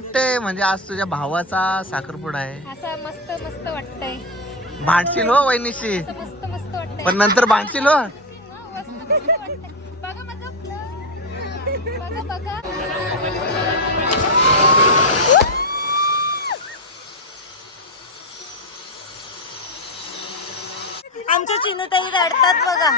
वाटतंय म्हणजे आज तुझ्या भावाचा साखरपुडा आहे? असं मस्त मस्त वाटतंय. भांडशील हो वहिनीशी, असं मस्त मस्त वाटतंय. पण नंतर भांडशील हो. मस्त मस्त वाटतंय. बघा माझं बघा बघा. आमच्या चिनूताई रडतात बघा.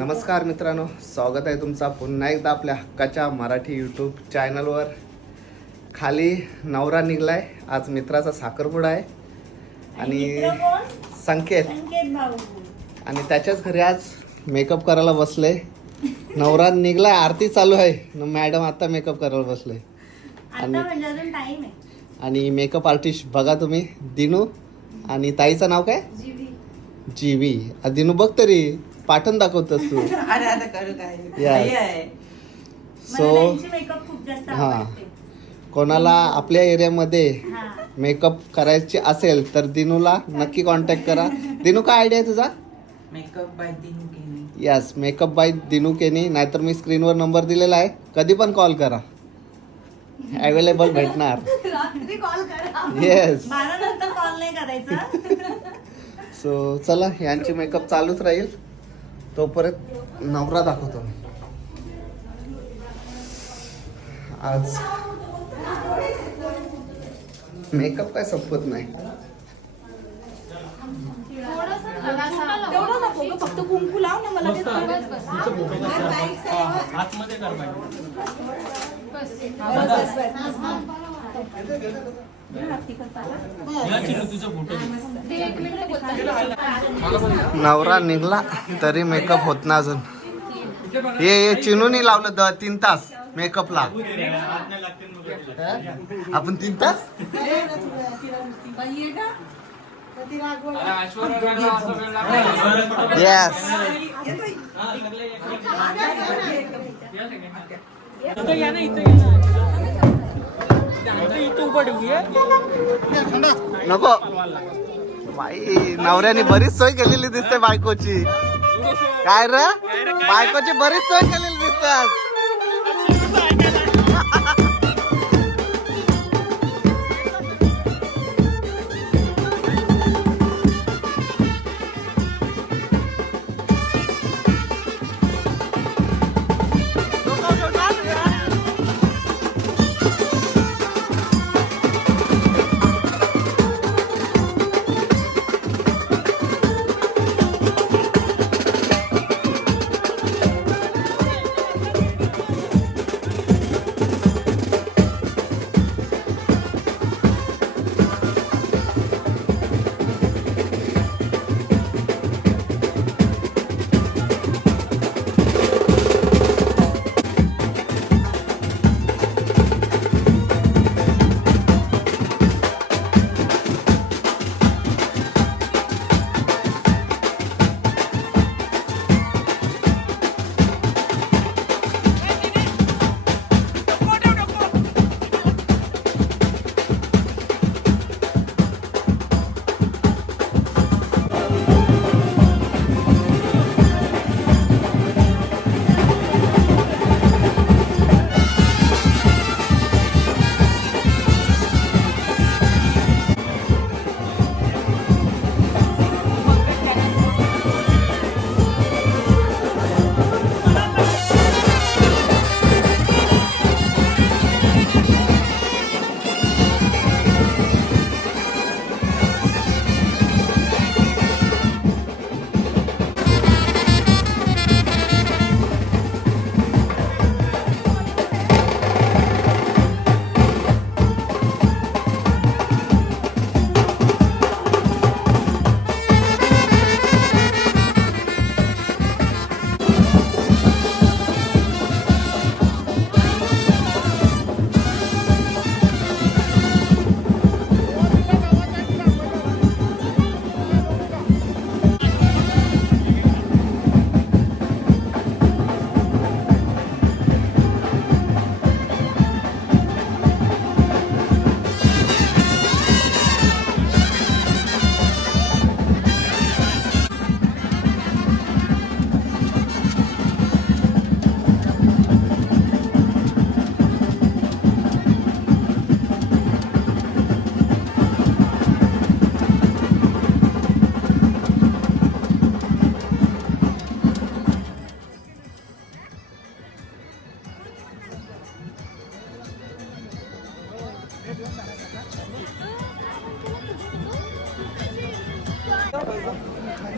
नमस्कार मित्रांनो, स्वागत आहे तुमचा पुन्हा एकदा आपल्या हक्काच्या मराठी यूट्यूब चॅनलवर. खाली नवरा निघलाय, आज मित्राचा साखरपुडा आहे आणि संकेत आणि त्याच्याच घरी आज मेकअप करायला बसले. नवरा निघलाय, आरती चालू आहे, मॅडम आता मेकअप करायला बसले. आणि मेकअप आर्टिस्ट बघा तुम्ही, दिनू आणि ताईचं नाव काय? जीवी. दिनू बघ तरी पाठवून दाखवतस तू. सो हां, कोणाला आपल्या एरियामध्ये मेकअप करायचे असेल तर दिनूला नक्की कॉन्टॅक्ट करा. दिनू काय आयडिया आहे तुझा? मेकअप बाय दिनू केनी. यस, मेकअप बाय दिनू केनी. नाहीतर मी स्क्रीनवर नंबर दिलेला आहे, कधी पण कॉल करा, अवेलेबल भेटणार. येस. कॉल नाही करायचा. सो चला, यांची मेकअप चालूच राहील, तोपर्यंत नवरा दाखवतो. आज मेकअप काय संपत नाही. फक्त कुंकू लाव ना मला. नवरा निघला तरी मेकअप होत ना अजून. ये चिनूनी लावलं 3 तास मेकअपला. आपण 3 तास. येस. नको बाई, नवऱ्याने बरीच सोय केलेली दिसते बायकोची. काय रे, बायकोची बरीच सोय केलेली दिसतात.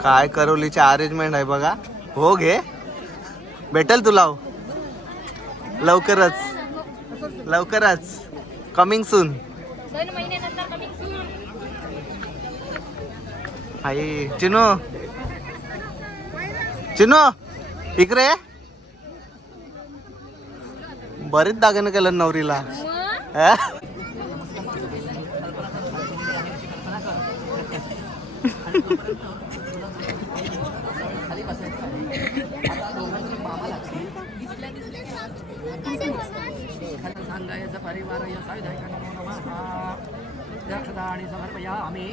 काय करवलीची अरेंजमेंट आहे बघा. हो घे, भेटेल तुला हो. लवकरच कमिंग सून. 2 महिन्यानंतर कमिंग सून. आई चिनू इकडे बरीच दागिने केलं नवरीला. हा? परिवार आणि समर्पया आम्ही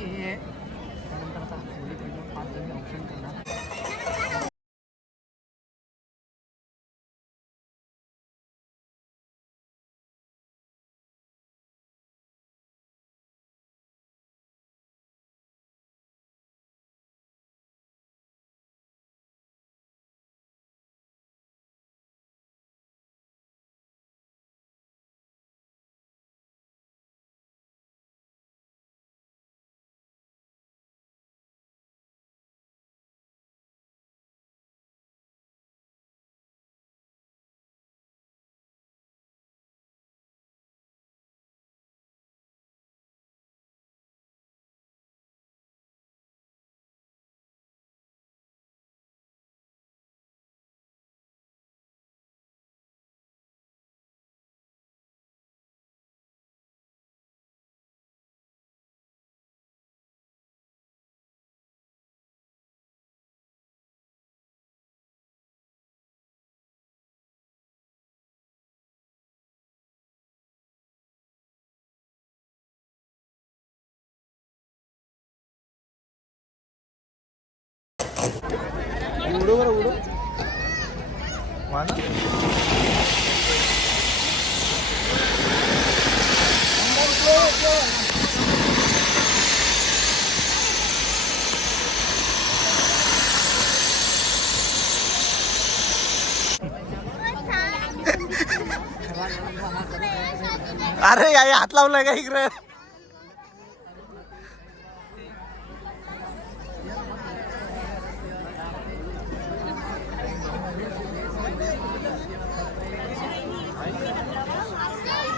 अरे याई हात लावलाय का इकडे?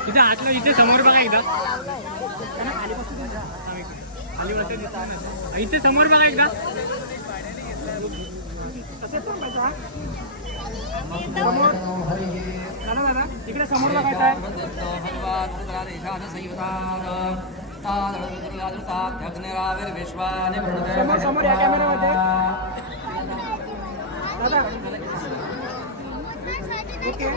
इथे हातला इथे समोर बघा एकदा. इथे समोर बघा एकदा. दादा इकडे समोर बघायचं आहे. समोर या कॅमेरामध्ये दादा. ओके.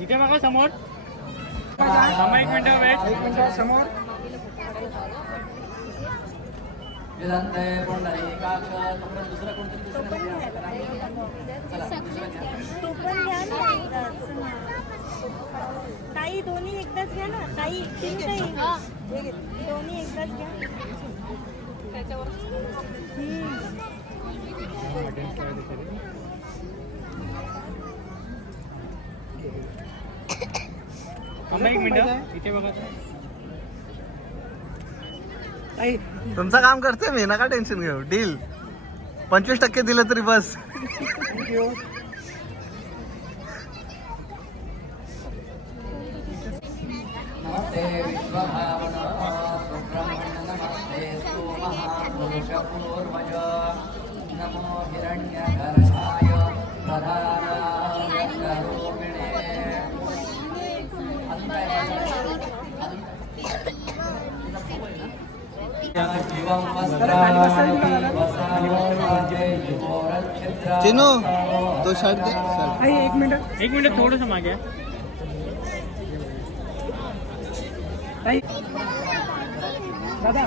इथे बघा समोर. थांबा 1 मिनिट वेट. 1 मिनिट समोर. दुसरं कोणतरी ताई दोन्ही एकदाच घ्या ना. ताई दोन्ही एकदाच घ्या. थांबा 1 मिनिट. इथे बघा. तुमचं काम करते मी, नका टेन्शन घेऊ. डील 25% दिलं तरी बस. नमो हिरण्यगर्भाय चिनू तो शर्ट दे. शर्ट 1 मिनिट थोडंसं मागे. दादा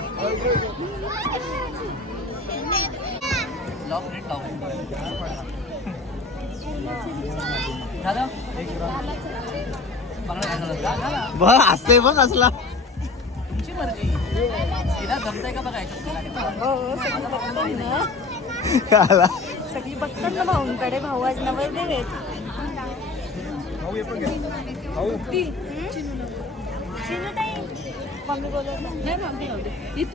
बघ असते बघ असला. तुमची मर्जी. तिला जमतंय का बघायचं. सगळी बघतात ना भाऊंकडे. भाऊ आज नवरदेव आहेत. चिनूताई मम्मी बोलत नाही.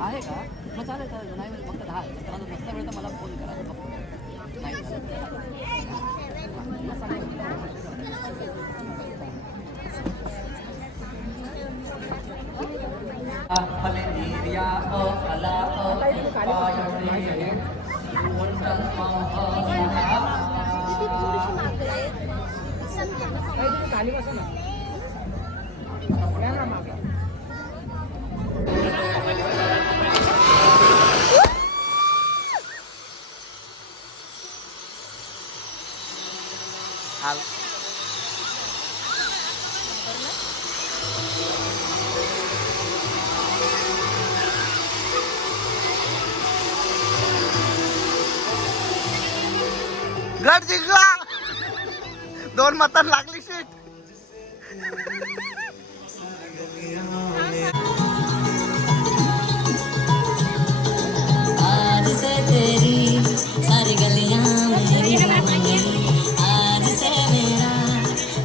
आहे का मग चालेल चालेल नाही म्हणजे फक्त 10 नसता वेळ तर मला फोन करा नाही गड जिंकला 2 मतांना लागली सीट. आज से तेरी सारी गलियां मेरी हो गई, आज से मेरा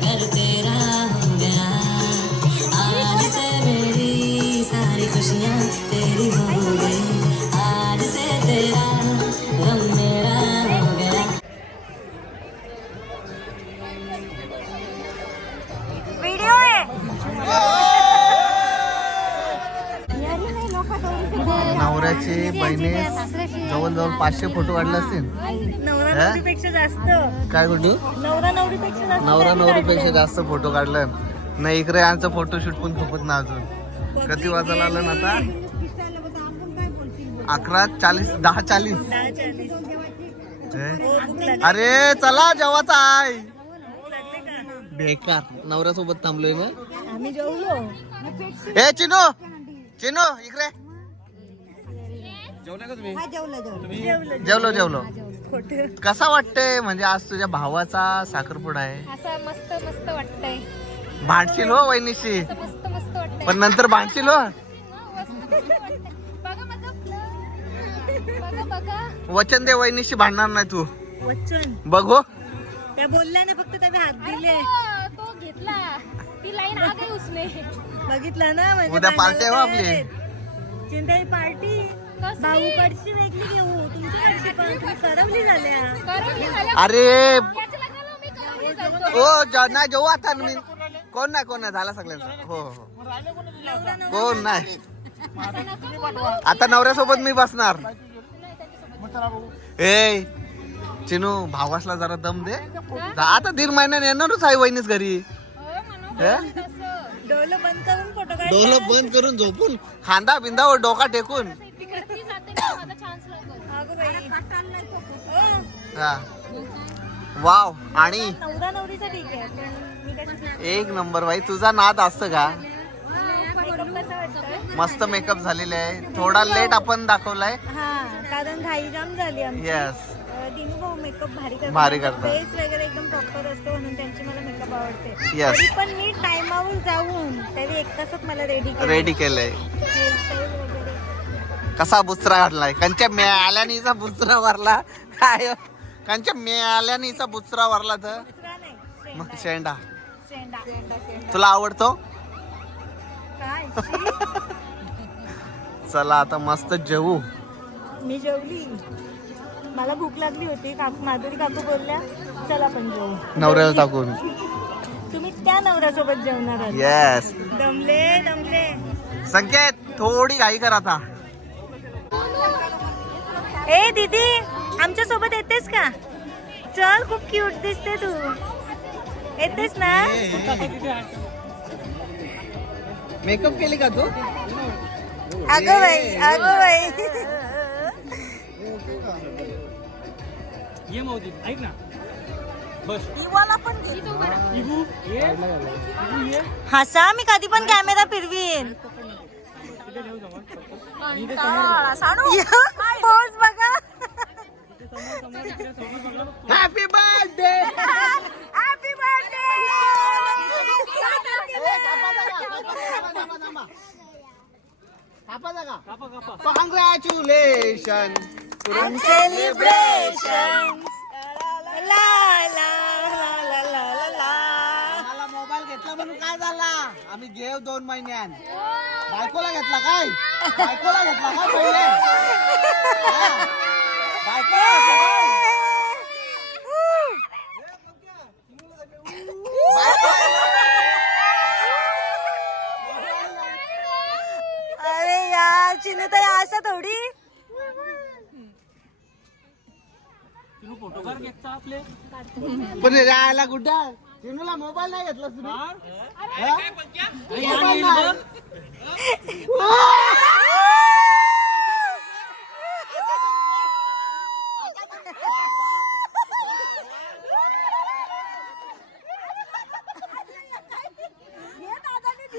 घर तेरा हो गया, आज से मेरी सारी खुशियां तेरी हो गई, आज से तेरा गम मेरा हो गया. व्हिडिओ आहे. नवऱ्याची बहिणी जवळजवळ 500 फोटो काढले असतील. नवरा हा? नवरीपेक्षा जास्त. काय कुठे नवरा नवरीपेक्षा जास्त. नवरा त्यांनी नवरीपेक्षा काढले. जास्त फोटो काढले नाही. इकडे यांचं फोटोशूट पण खूपच ना अजून. किती वाजायला आलं ना आता? 11:40 10:40. 10:40. हे? हो, भूक लागली. अरे चला जेवाचा आहे. लागले का? बेकार नवऱ्यासोबत थांबलोय ना. आम्ही जेवलो. ए चिनो चिनो इकडे. हा जेवलो. जेवलो खोटं. कसा वाटतंय म्हणजे आज तुझ्या भावाचा साखरपुडा आहे. असं मस्त मस्त वाटतंय. भांडशील हो वहिनीशी असं मस्त मस्त वाटतंय. पण नंतर भांडशील हो. मस्त मस्त वाटतंय. बघा माझं flow. बघा. वचन दे वहिनीशी भांडणार नाही तू. वचन. बघ हो. त्या बोलल्या ना फक्त त्याने हात दिले. तो घेतला. ती लाईन आ गई उसने. बघितलं ना म्हणजे उद्या पार्टी आहे हो आपली. चिंताई पार्टी. भाऊकडची वेगळी घेऊ, तुमच्याकडची पण तुम्ही करवली झाल्या. करवली झाल्या. अरे याच्या लग्नाला मी करवली झालतो. ओ नाही जेवू आता मी. कोण नाही झाला सगळ्यांचा. हो कोण नाही. असं नका बोलू. आता नवऱ्यासोबत मी बसणार. ए चिनू भावासला जरा दम दे. आता 1.5 महिन्याने येणारच आहे वहिनीच घरी. हो, म्हणून हे? तसं. डोलं बंद करून फोटो काढ. डोलं बंद करून झोपून खांदा बिंदावर डोका टेकून. तिकडे ती जाते ना, माझा चान्स लवकर. अगं बाई. हा. वाव आणि नवरा नवरीचा ठीक आहे पण मी कशी 1 नंबर बाई. तुझा नाद असतं का? मेकअप कसा वाटतोय? मस्त मेकअप झालेला आहे. थोडा लेट आपण दाखवलाय. हा कारण घाई जाम झाली आमची. येस दिनू भाऊ मेकअप भारी भारी करतात. फेस वगैरे एकदम प्रॉपर असतो म्हणून त्यांची मला मेकअप आवडते. Yes. तरी पण मी टाइमावर जाऊन तरी 1 तासात मला रेडी केलंय. हेअरस्टाईल वगैरे. कसा बुचरा घातलाय कंच्या मेल्यानीचा बुचरा वरला. काय कंच्या मेल्यानीचा बुचरा वरला तर दुसरा नाही, मग शेंडा. शेंडा. तुला आवडतो? काय चला आता मस्त जेवू. मी जेवली. मला भूक लागली होती. माधुरी काकू बोलल्या चला आपण जेवू. नवऱ्याला टाकून. तुम्ही त्या नवऱ्यासोबत जेवणार आहात. येस दमले. संकेत थोडी घाई कर आता. ए दीदी आमच्या सोबत येतेस का? चल खूप क्यूट दिसते तू. येतेस ना? मेकअप केली का तू? अगं बाई. ये मावती ऐक ना बस इवाला पण घे. इबू ये हसा मी कधी पण कॅमेरा फिरवीन. पोज बघा. Happy birthday. Happy birthday. Congratulation. Celebration. ला ला ला ला ला ला. मला मोबाईल घेतला म्हणून काय झाला? आम्ही घेऊ 2 महिन्यात. बायकोला घेतला काय? बायकोला घेतला काय पहिले? हा? बायकोला घेतला काय? अरे यार चिनू तर असं थोडी. फोटो काढ घेतचा आपले. पण राहायला कुठं? चिनूला मोबाईल नाही घेतला तुम्ही? मोबाईल नाही.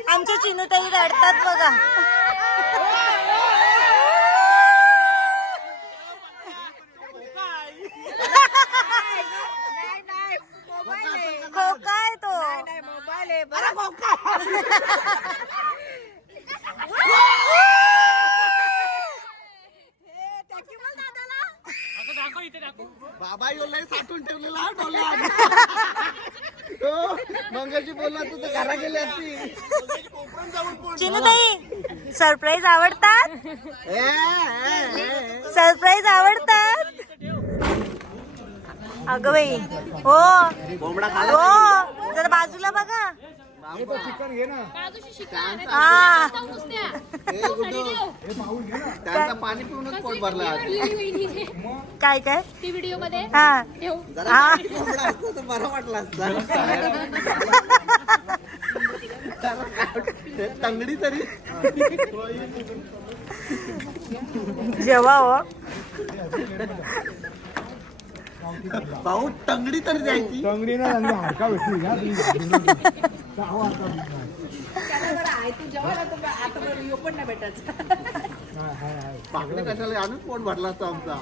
आमच्या चिनूताई रडतात बघा. खोका आहे तो. बाबा यो लय साठवून ठेवलेला हा डोला. मंगाची बोलला तू तर घरा गेली असती. चिनूताई सरप्राईज आवडतात. सरप्राईज आवडतात. अगं बाई हो कोंबडा हो जरा बाजूला बघा. हा त्यांचा पाणी पिऊनच पोट भरला. काय काय ती व्हिडिओ मध्ये हा ठेव. हा कोंबडा असतो तर बरं वाटलं असतं. तंगडी तरी जेव्हा हो भाऊ तंगडी तरी द्यायची. पाकडे कशाला आणून पोट भरला असतो आमचा.